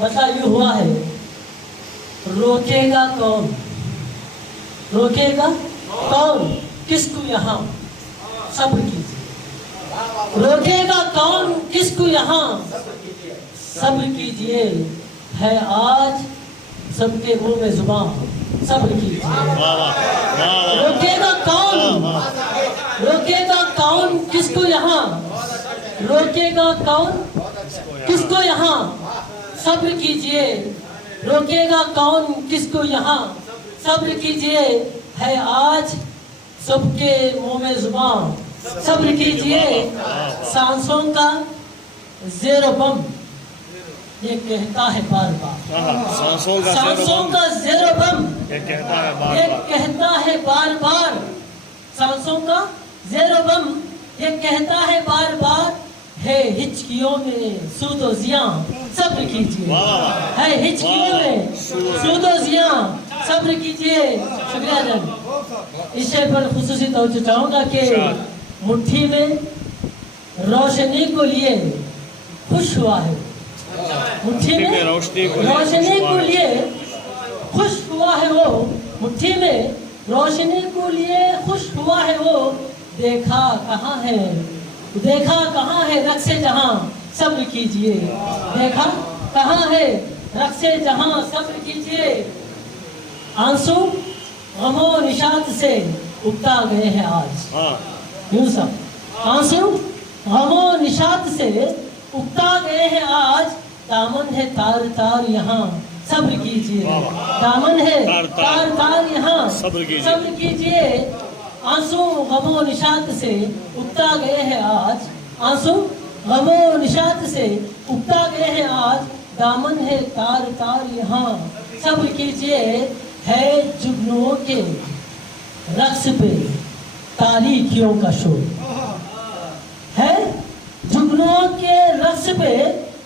बता यूँ हुआ है, रोकेगा कौन, रोकेगा कौन किसको यहाँ, सब्र कीजिए। रोकेगा कौन किसको यहाँ, सब्र कीजिए। है आज सबके मुंह में जुबान, सब्र कीजिए। रोकेगा कौन, रोकेगा कौन किसको यहाँ, रोकेगा कौन किसको यहाँ, सब्र कीजिए। रोकेगा कौन किसको यहाँ, सब्र कीजिए। है आज सबके मुंह में जुबान, सब्र कीजिए। सांसों का ज़ेरो बम ये कहता है बार बार, सांसों का ज़ेरो बम ये कहता है बार बार, सांसों का ज़ेरो बम ये कहता है बार बार। है हिचकियों में सूदो जियां, सब्र कीजिए। है हिचकियों में सूदो जियां, सब्र कीजिए। शुक्रिया जन। इस शेर पर खुसूसी तवज्जो चाहूँगा कि मुट्ठी में रोशनी को लिए खुश हुआ है, मुट्ठी में रोशनी को लिए खुश हुआ है वो, मुट्ठी में रोशनी को लिए खुश हुआ है वो। देखा कहाँ है, देखा कहाँ है रक्से जहाँ, सब्र कीजिए। देखा कहाँ है रक्से जहाँ, सब्र कीजिए। आंसू गमो निशात से उगता गए हैं आज, यूं सब आंसू गमो निशात से उगता गए हैं आज। दामन है तार तार यहाँ, सब्र कीजिए। दामन है तार तार यहाँ, सब्र कीजिए। आंसू गमो निशात से उगता गए हैं आज, आंसू गमो निशात से उगता गए हैं आज। दामन है तार तार यहाँ, सब्र कीजिए। है जुगनुओं के रक्स पे तारीकियों का शोर, है जुगनुओं के रक्स पे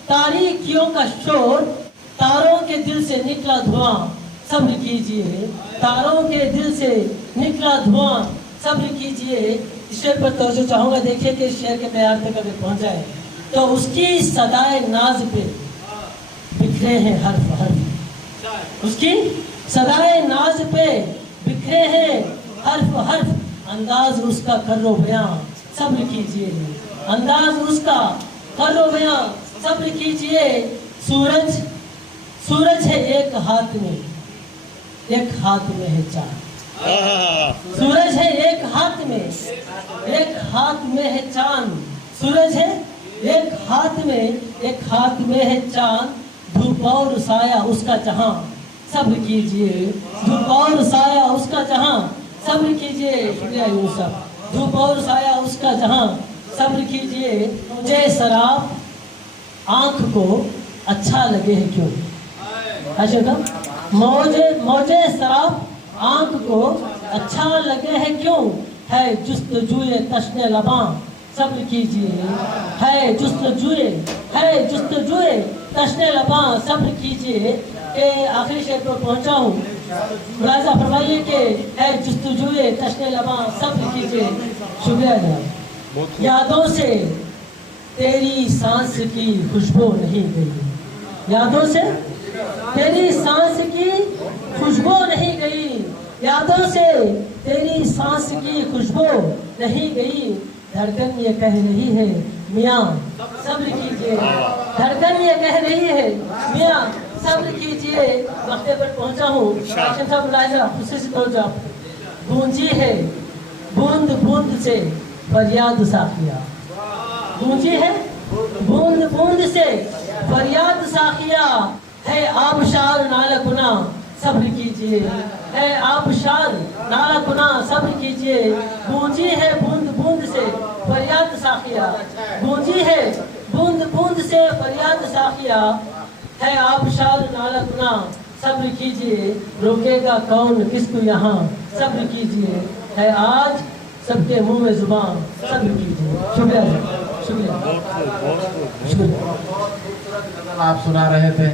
तारीकियों का शोर। तारों के दिल से निकला धुआं, सब्र कीजिए। तारों के दिल से निकला धुआं, सब्र कीजिए। इस शेर पर तवज्जो चाहूँगा, देखिए कि इस शेर के प्यार तक अगर पहुँचाए तो उसकी सदाए नाज पे बिखरे हैं हर्फ हर्फ, उसकी सदाए नाज पे बिखरे हैं हर्फ हर्फ। अंदाज उसका करो बयां, सब्र कीजिए। अंदाज उसका करो बयां, सब्र कीजिए। सूरज सूरज है एक हाथ में, एक हाथ में है चांद। सूरज है एक हाथ में, एक हाथ में है चांद। सूरज है एक हाथ में, एक हाथ में है चांद। धूप और साया उसका जहां, सब्र कीजिए। धूप और साया उसका जहां, सब्र कीजिए। शुक्रिया यूसुफ। धूप और साया उसका जहां, सब्र कीजिए। मुझे शराब आंख को अच्छा लगे है क्यों, मौजे मौजे शराब आंख को अच्छा लगे है क्यों। है जुस्तजुए तश्ने लबां, सब्र कीजिए। है जुस्तजुए तश्ने लबां, सब्र कीजिए। के आखिरी शेर पर पहुंचा हूँ, मुलाहिजा फरमाइए कि है जुस्तजुए तश्ने लबां, सब्र कीजिए। शुक्रिया जनाब। यादों से तेरी सांस की खुशबू नहीं गई, यादों से तेरी सांस की खुशबू नहीं गई। यादों से तेरी सांस की खुशबू नहीं गई। धड़कन ये कह रही है मियाँ, सब्र कीजिए। धड़कन ये कह रही है मियाँ, सब्र कीजिए। वक्ते पर पहुँचा हूँ, गूंजी है बूंद बूंद से फरियाद साखिया, गूंजी है बूंद बूंद से फरियाद साखिया। है आबशार नाला कुना, सब्र कीजिए। है आबशार नाला कुना, सब्र कीजिए। गूंजी है बूंद बूंद से फरियाद साखिया, गूंजी है बूंद बूंद से फरियाद साखिया। है आबशार नाला कुना, सब्र कीजिए। रोकेगा कौन किसको यहाँ, सब्र कीजिए। है आज सबके मुंह में जुबान, सब्र कीजिए। शुक्रिया, शुक्रिया। आप सुना रहे थे।